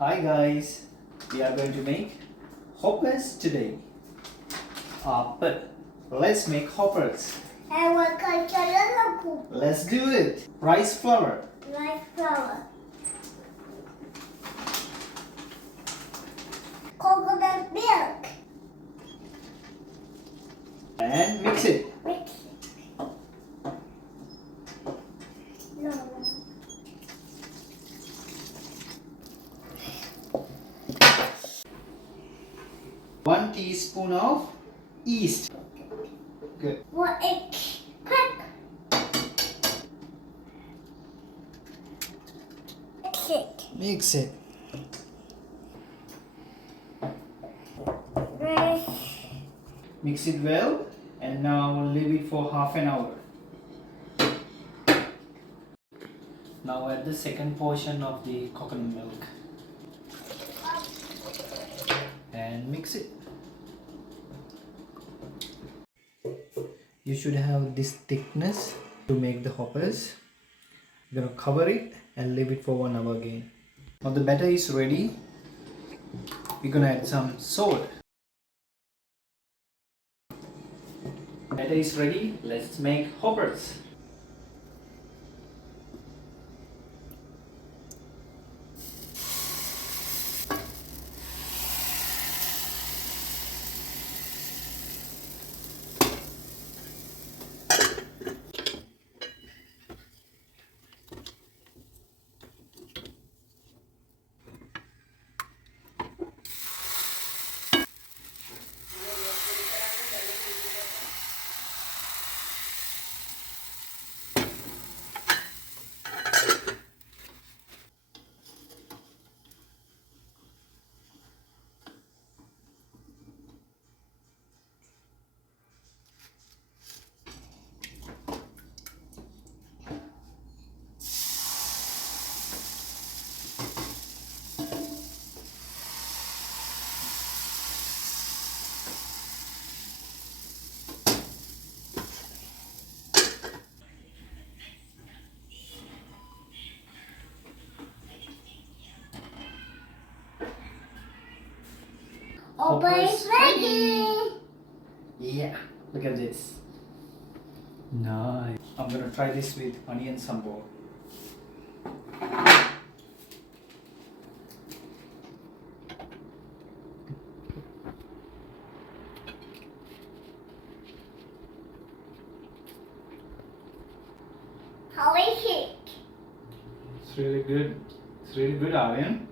Hi guys, we are going to make hoppers today. But let's make hoppers. Let's do it. Rice flour. Coconut milk. And mix it. Mix it. No. 1 teaspoon of yeast. Good. 1 egg. Crack. Mix it. Mix it. Mix it well and now leave it for half an hour. Now add the second portion of the coconut milk and mix it. You should have this thickness to make the hoppers. You're gonna cover it and leave it for 1 hour again. Now the batter is ready. We're gonna add some salt. Batter is ready. Let's make hoppers. Hopper is ready. Yeah, look at this. Nice. I'm gonna try this with onion sambal. How is it? It's really good. It's really good, Aryan.